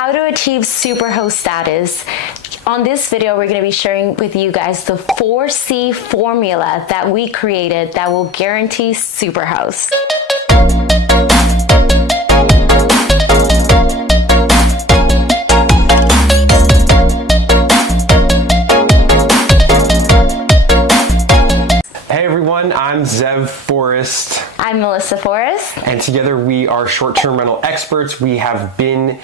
how to achieve superhost status. On this video, we're going to be sharing with you guys the 4C formula that we created that will guarantee superhost. Hey everyone, I'm Zev Forrest. I'm Melissa Forrest. And together we are short-term rental experts. We have been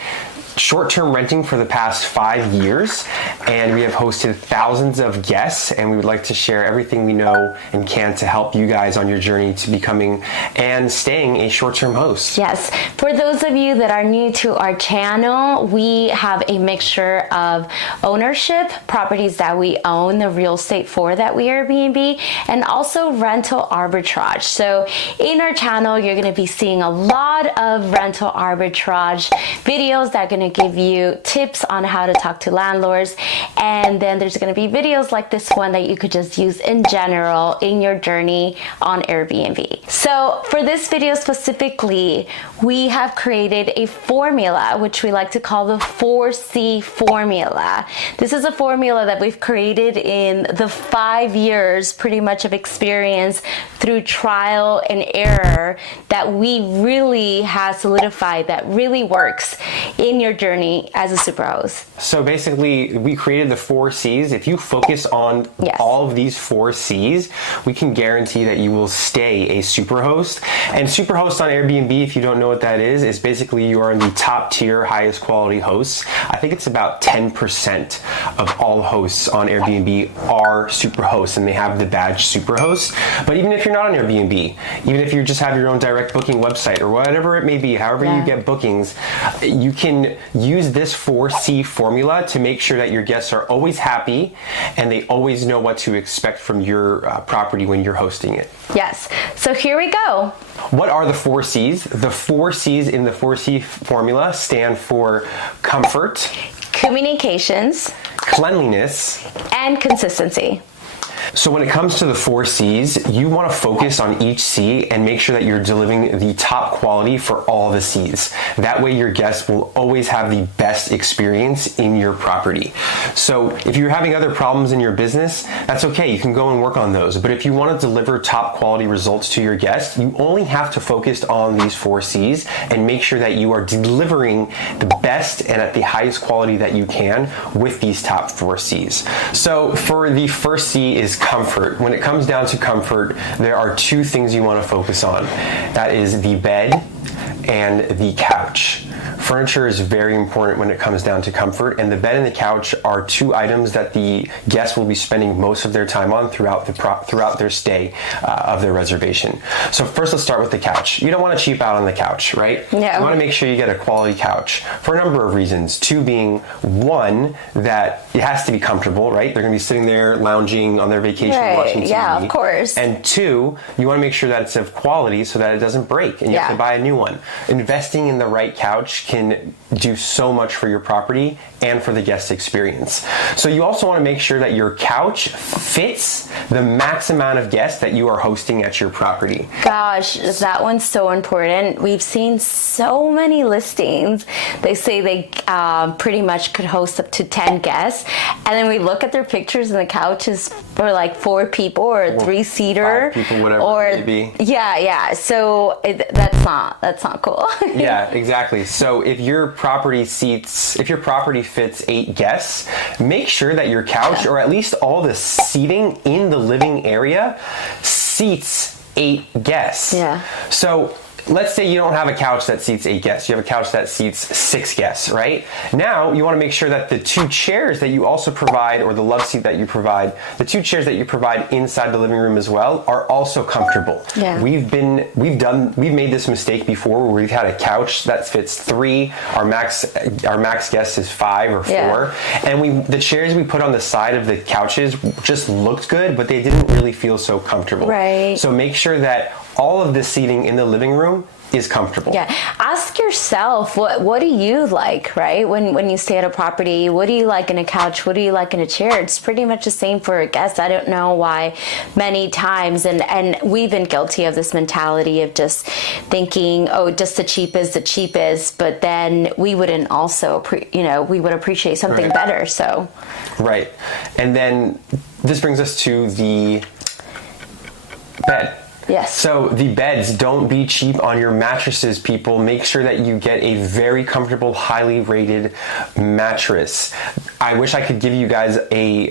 short-term renting for the past 5 years, and we have hosted thousands of guests, and we would like to share everything we know and can to help you guys on your journey to becoming and staying a short-term host. Yes. For those of you that are new to our channel, we have a mixture of ownership, properties that we own, the real estate for that we Airbnb, and also rental arbitrage. So in our channel, you're going to be seeing a lot of rental arbitrage videos that are going to give you tips on how to talk to landlords, and then there's going to be videos like this one that you could just use in general in your journey on Airbnb. So for this video specifically, we have created a formula which we like to call the 4C formula. This is a formula that we've created in the 5 years pretty much of experience through trial and error that we really have solidified that really works in your journey as a superhost. So basically, we created the 4 C's. If you focus on all of these 4 C's, we can guarantee that you will stay a superhost. And superhost on Airbnb, if you don't know what that is basically you are in the top tier, highest quality hosts. I think it's about 10% of all hosts on Airbnb are superhosts, and they have the badge superhost. But even if you're not on Airbnb, even if you just have your own direct booking website or whatever it may be, however you get bookings, you can use this 4C formula to make sure that your guests are always happy and they always know what to expect from your property when you're hosting it. Yes. So here we go. What are the 4 C's? The 4 C's in the 4C formula stand for comfort, communications, cleanliness, and consistency. So when it comes to the 4 C's, you want to focus on each C and make sure that you're delivering the top quality for all the C's. That way your guests will always have the best experience in your property. So if you're having other problems in your business, that's okay. You can go and work on those. But if you want to deliver top quality results to your guests, you only have to focus on these 4 C's and make sure that you are delivering the best and at the highest quality that you can with these top 4 C's. So for the first C is comfort. When it comes down to comfort, there are 2 things you want to focus on. That is the bed and the couch. Furniture is very important when it comes down to comfort, and the bed and the couch are 2 items that the guests will be spending most of their time on throughout their stay of their reservation. So first, let's start with the couch. You don't want to cheap out on the couch, right? Yeah. You want to make sure you get a quality couch for a number of reasons. 2 being, 1, that it has to be comfortable, right? They're going to be sitting there lounging on their vacation, watching TV. Yeah, of course. And 2, you want to make sure that it's of quality so that it doesn't break and you have to buy a new one. Investing in the right couch can do so much for your property and for the guest experience. So you also want to make sure that your couch fits the max amount of guests that you are hosting at your property. Gosh, that one's so important. We've seen so many listings. They say they pretty much could host up to 10 guests, and then we look at their pictures and the couch is for like 4 people or 3-seater. 5 people, whatever it may be. Yeah. So that's not cool. Yeah, exactly. So if your property fits 8 guests, make sure that your couch, or at least all the seating in the living area, seats 8 guests. Yeah. So let's say you don't have a couch that seats 8 guests. You have a couch that seats 6 guests, right? Now you want to make sure that the 2 chairs that you also provide, or the love seat that you provide, the 2 chairs that you provide inside the living room as well, are also comfortable. Yeah. We've made this mistake before where we've had a couch that fits 3. Our max guest is 5 or 4, and the chairs we put on the side of the couches just looked good, but they didn't really feel so comfortable. Right. So make sure that all of the seating in the living room is comfortable. Yeah. Ask yourself, what do you like, right? When you stay at a property, what do you like in a couch? What do you like in a chair? It's pretty much the same for a guest. I don't know why many times, and we've been guilty of this mentality of just thinking, oh, just the cheapest, but then we wouldn't also, we would appreciate something better. So. Right. And then this brings us to the bed. Yes. So the beds, don't be cheap on your mattresses, people. Make sure that you get a very comfortable, highly rated mattress. I wish I could give you guys a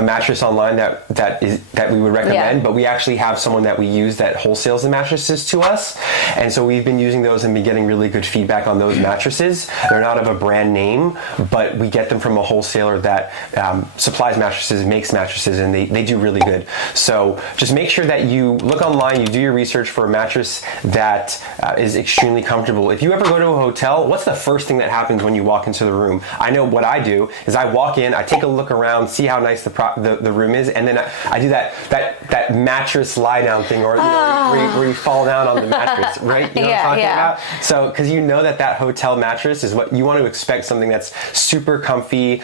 mattress online that we would recommend, but we actually have someone that we use that wholesales the mattresses to us, and so we've been using those and been getting really good feedback on those mattresses. They're not of a brand name, but we get them from a wholesaler that supplies mattresses, makes mattresses, and they do really good. So just make sure that you look online, you do your research for a mattress that is extremely comfortable. If you ever go to a hotel, what's the first thing that happens when you walk into the room? I know what I do is I walk in, I take a look around, see how nice the room is, and then I do that mattress lie down thing, or where you fall down on the mattress, right? You know what I'm talking about? So because you know that hotel mattress is what you want to expect, something that's super comfy, it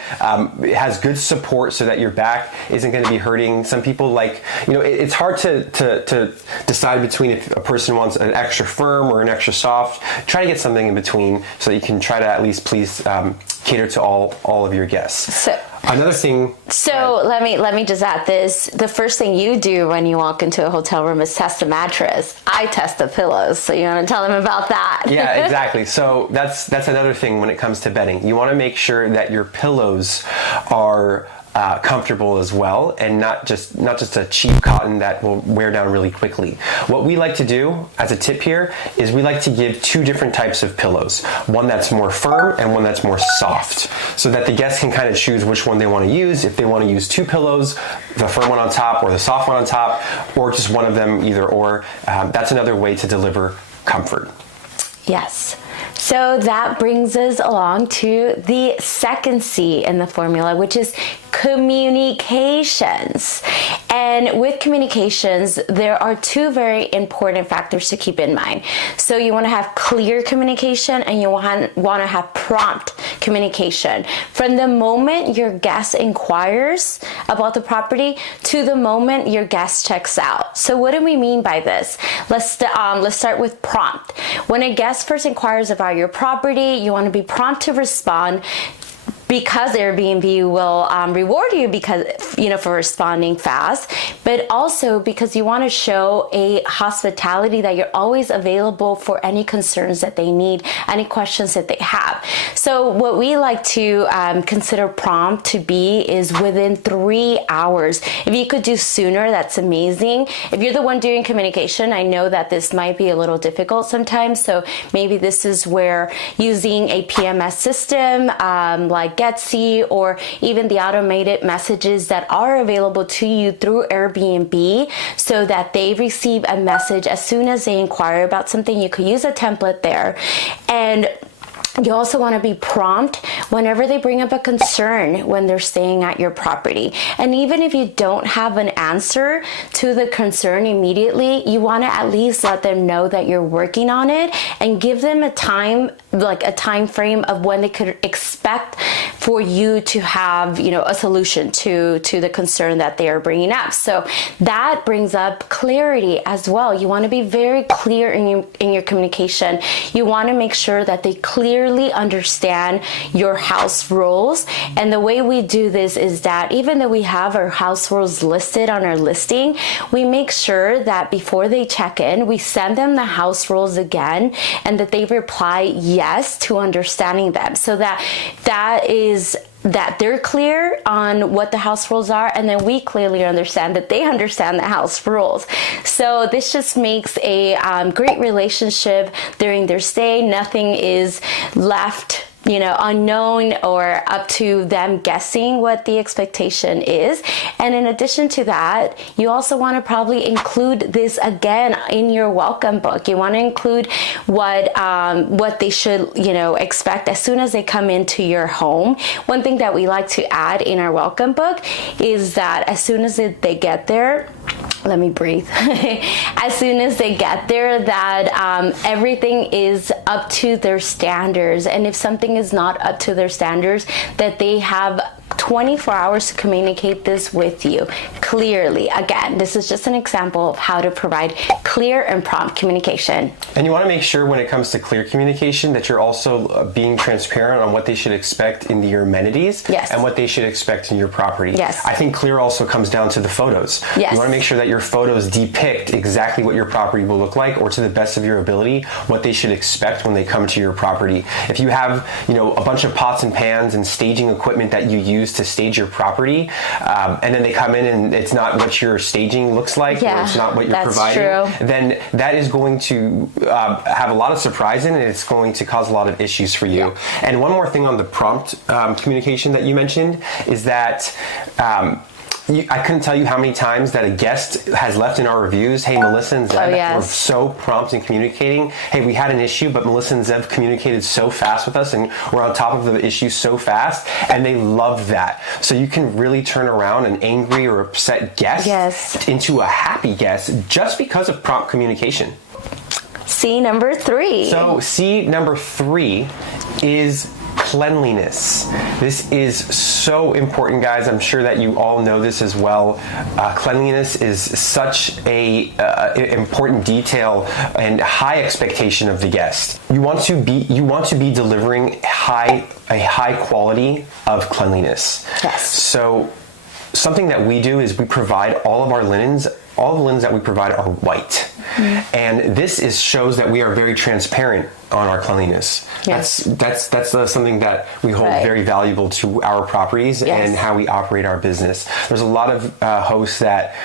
has good support so that your back isn't going to be hurting. Some people it's hard to decide between if a person wants an extra firm or an extra soft. Try to get something in between so that you can try to at least please cater to all of your guests. So another thing. So let me just add this. The first thing you do when you walk into a hotel room is test the mattress. I test the pillows. So you want to tell them about that. Yeah, exactly. So that's another thing when it comes to bedding. You want to make sure that your pillows are comfortable as well, and not just a cheap cotton that will wear down really quickly. What we like to do as a tip here is we like to give two different types of pillows, one that's more firm and one that's more soft, so that the guests can kind of choose which one they want to use. If they want to use two pillows, the firm one on top or the soft one on top, or just one of them, either or, that's another way to deliver comfort. Yes. So that brings us along to the second C in the formula, which is communications. And with communications, there are two very important factors to keep in mind. So you want to have clear communication, and you want to have prompt communication. From the moment your guest inquires about the property to the moment your guest checks out. So what do we mean by this? Let's start with prompt. When a guest first inquires about your property, you want to be prompt to respond, because Airbnb will reward you for responding fast, but also because you want to show a hospitality that you're always available for any concerns that they need, any questions that they have. So what we like to consider prompt to be is within 3 hours. If you could do sooner, that's amazing. If you're the one doing communication, I know that this might be a little difficult sometimes, so maybe this is where using a PMS system like Getsy, or even the automated messages that are available to you through Airbnb, so that they receive a message as soon as they inquire about something. You could use a template there. And you also want to be prompt whenever they bring up a concern when they're staying at your property. And even if you don't have an answer to the concern immediately, you want to at least let them know that you're working on it, and give them a time frame of when they could expect for you to have, a solution to the concern that they are bringing up. So that brings up clarity as well. You want to be very clear in your communication. You want to make sure that they clearly understand your house rules. And the way we do this is that even though we have our house rules listed on our listing, we make sure that before they check in, we send them the house rules again, and that they reply yes to understanding them, so that they're clear on what the house rules are, and then we clearly understand that they understand the house rules. So this just makes a great relationship during their stay. Nothing is left unknown or up to them guessing what the expectation is. And in addition to that, you also want to probably include this again in your welcome book. You want to include what they should expect as soon as they come into your home. One thing that we like to add in our welcome book is that as soon as they get there, let me breathe. As soon as they get there, that everything is up to their standards. And if something is not up to their standards, that they have 24 hours to communicate this with you clearly. Again, this is just an example of how to provide clear and prompt communication. And you want to make sure when it comes to clear communication that you're also being transparent on what they should expect in your amenities and what they should expect in your property. Yes. I think clear also comes down to the photos. Yes. You want to make sure that your photos depict exactly what your property will look like, or to the best of your ability, what they should expect when they come to your property. If you have, a bunch of pots and pans and staging equipment that you use to stage your property, and then they come in and it's not what your staging looks like, or it's not what you're providing, then that is going to have a lot of surprise in it, and it's going to cause a lot of issues for you. And one more thing on the prompt communication that you mentioned is that I couldn't tell you how many times that a guest has left in our reviews, hey, Melissa and Zev were so prompt in communicating. Hey, we had an issue, but Melissa and Zev communicated so fast with us, and we're on top of the issue so fast, and they loved that. So you can really turn around an angry or upset guest into a happy guest just because of prompt communication. C number 3. So C number 3 is cleanliness. This is so important, guys. I'm sure that you all know this as well. Cleanliness is such a important detail and high expectation of the guest. You want to be delivering a high quality of cleanliness. Yes. So something that we do is we provide all of our linens. All the linens that we provide are white. And this shows that we are very transparent on our cleanliness. Yes. That's something that we hold very valuable to our properties and how we operate our business. There's a lot of hosts that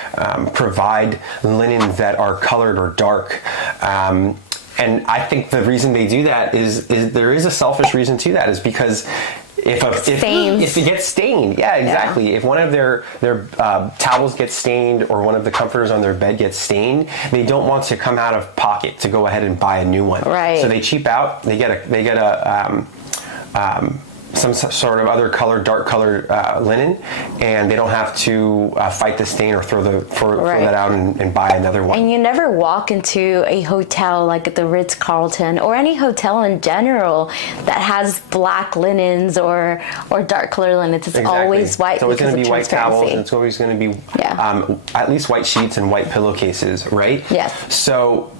provide linens that are colored or dark. And I think the reason they do that is there is a selfish reason to that, is because if it gets stained, exactly. If one of their towels gets stained, or one of the comforters on their bed gets stained, they don't want to come out of pocket to go ahead and buy a new one. Right. So they cheap out. They get some sort of other dark colored linen, and they don't have to fight the stain or throw that out and buy another one. And you never walk into a hotel like at the Ritz-Carlton or any hotel in general that has black linens or dark colored linens. It's always white. So it's going to be white towels, and it's always going to be at least white sheets and white pillowcases, right? Yes. So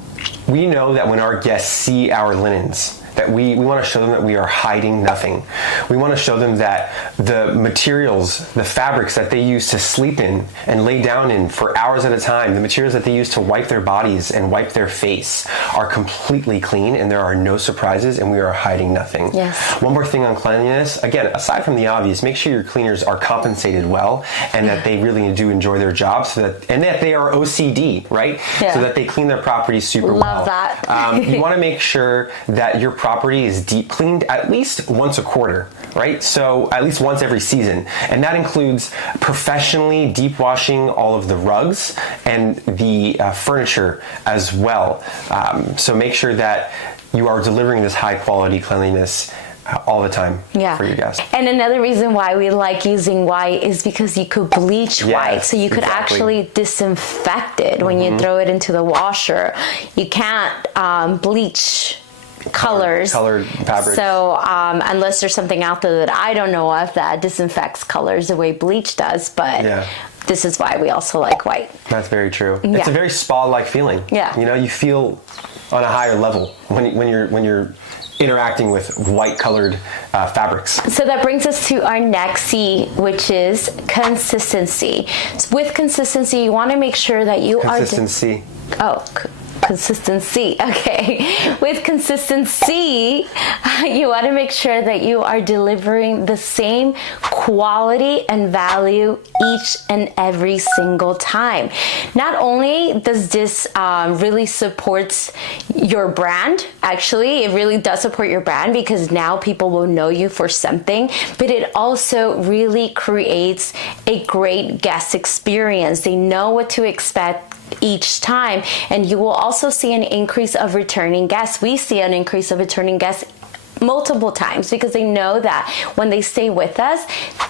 we know that when our guests see our linens, that we want to show them that we are hiding nothing. We want to show them that the materials, the fabrics that they use to sleep in and lay down in for hours at a time, the materials that they use to wipe their bodies and wipe their face are completely clean, and there are no surprises, and we are hiding nothing. Yes. One more thing on cleanliness. Again, aside from the obvious, make sure your cleaners are compensated well, and that they really do enjoy their job, and that they are OCD, right? Yeah. So that they clean their property super well. Love that. You want to make sure that your property is deep cleaned at least once a quarter, right? So at least once every season. And that includes professionally deep washing all of the rugs and the furniture as well. So make sure that you are delivering this high quality cleanliness all the time for your guests. And another reason why we like using white is because you could bleach white, so you could actually disinfect it when you throw it into the washer. You can't bleach colored fabric. So unless there's something out there that I don't know of that disinfects colors the way bleach does, but this is why we also like white. That's very true. It's a very spa-like feeling. Yeah. You feel on a higher level when you're interacting with white colored fabrics. So that brings us to our next C, which is consistency. So with consistency, you want to make sure that you Consistency. Consistency. Okay. With consistency, you want to make sure that you are delivering the same quality and value each and every single time. Not only does this really supports your brand, actually, it really does support your brand because now people will know you for something, but it also really creates a great guest experience. They know what to expect each time, and you will also see an increase of returning guests. We see an increase of returning guests multiple times, because they know that when they stay with us,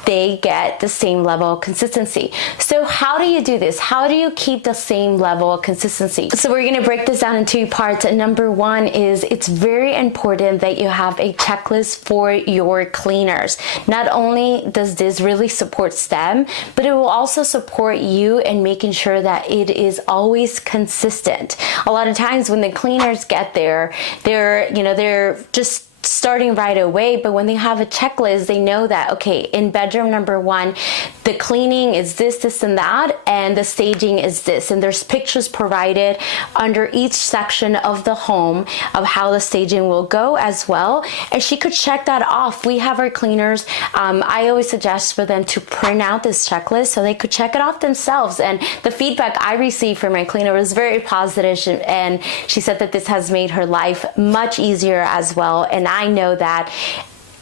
they get the same level of consistency. So how do you do this? How do you keep the same level of consistency? So we're going to break this down in two parts. And number one is it's very important that you have a checklist for your cleaners. Not only does this really support them, but it will also support you in making sure that it is always consistent. A lot of times when the cleaners get there, they're just starting right away, but when they have a checklist, they know that, okay, in bedroom number one, the cleaning is this, and that, and the staging is this, and there's pictures provided under each section of the home of how the staging will go as well, and she could check that off. We have our cleaners, I always suggest for them to print out this checklist so they could check it off themselves, and the feedback I received from my cleaner was very positive, and she said that this has made her life much easier as well, and I know that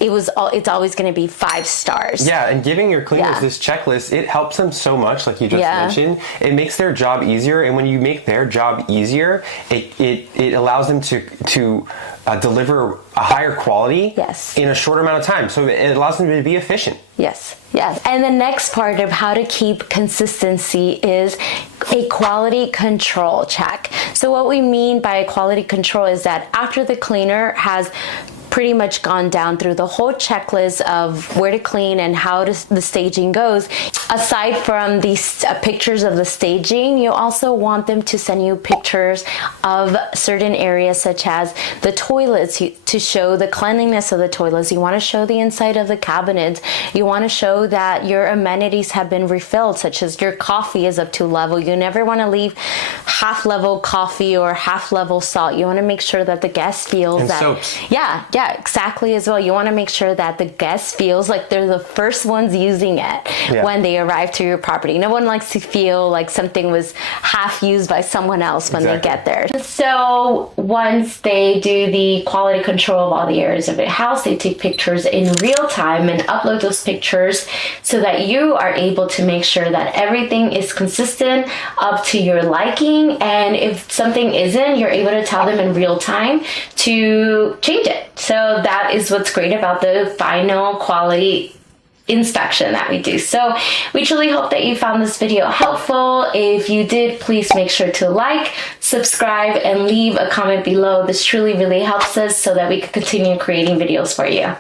it's always going to be 5 stars. Yeah, and giving your cleaners this checklist, it helps them so much, like you just mentioned. It makes their job easier, and when you make their job easier, it allows them to deliver a higher quality in a shorter amount of time. So it allows them to be efficient. Yes. And the next part of how to keep consistency is a quality control check. So what we mean by a quality control is that after the cleaner has pretty much gone down through the whole checklist of where to clean and how the staging goes, aside from these pictures of the staging, you also want them to send you pictures of certain areas such as the toilets to show the cleanliness of the toilets. You want to show the inside of the cabinets. You want to show that your amenities have been refilled, such as your coffee is up to level. You never want to leave half level coffee or half level salt. You want to make sure that the guest feels that soaps. Yeah, exactly as well. You want to make sure that the guest feels like they're the first ones using it when they arrive to your property. No one likes to feel like something was half used by someone else when they get there. So once they do the quality control of all the areas of the house, they take pictures in real time and upload those pictures so that you are able to make sure that everything is consistent up to your liking. And if something isn't, you're able to tell them in real time to change it. So that is what's great about the final quality inspection that we do. So we truly hope that you found this video helpful. If you did, please make sure to like, subscribe, and leave a comment below. This truly really helps us so that we can continue creating videos for you.